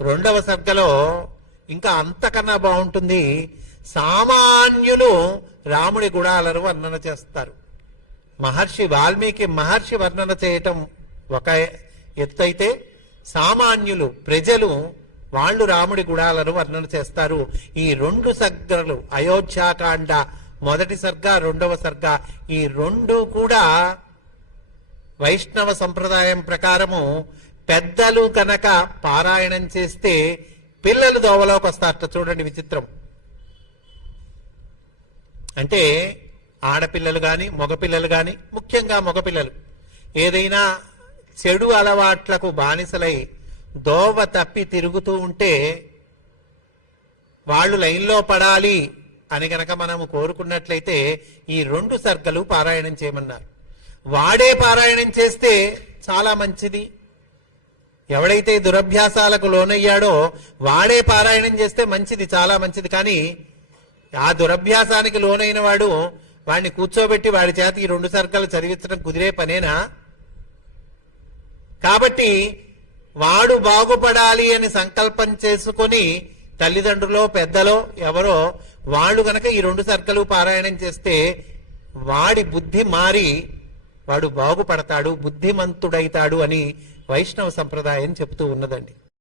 రెండవ సర్గలో ఇంకా అంతకన్నా బాగుంటుంది. సామాన్యులు రాముడి గుణాలను వర్ణన చేస్తారు. వాల్మీకి మహర్షి వర్ణన చేయటం ఒక ఎత్తైతే, సామాన్యులు ప్రజలు వాళ్ళు రాముడి గుణాలను వర్ణన చేస్తారు. ఈ రెండు సర్గలు, అయోధ్యాకాండ మొదటి సర్గ, రెండవ సర్గ, ఈ రెండు కూడా వైష్ణవ సంప్రదాయం ప్రకారము పెద్దలు కనుక పారాయణం చేస్తే పిల్లలు దోవలోకి వస్తారట. చూడండి విచిత్రం. అంటే ఆడపిల్లలు కానీ మగపిల్లలు కానీ, ముఖ్యంగా మగపిల్లలు ఏదైనా చెడు అలవాట్లకు బానిసలై దోవ తప్పి తిరుగుతూ ఉంటే వాళ్ళు లైన్లో పడాలి అని గనక మనము కోరుకున్నట్లయితే ఈ రెండు సర్గలు పారాయణం చేయమన్నారు. వాడే పారాయణం చేస్తే చాలా మంచిది. ఎవడైతే దురభ్యాసాలకు లోనయ్యాడో వాడే పారాయణం చేస్తే మంచిది, చాలా మంచిది. కానీ ఆ దురభ్యాసానికి లోనైన వాడు వాడిని కూర్చోబెట్టి వాడి చేత ఈ రెండు సర్గలు చదివించడం కుదిరే పనేనా? కాబట్టి వాడు బాగుపడాలి అని సంకల్పం చేసుకొని తల్లిదండ్రులో పెద్దలో ఎవరో వాళ్ళు గనక ఈ రెండు సర్గలు పారాయణం చేస్తే వాడి బుద్ధి మారి వాడు బాగుపడతాడు, బుద్ధిమంతుడైతాడు అని వైష్ణవ సంప్రదాయం చెప్తూ ఉన్నదండి.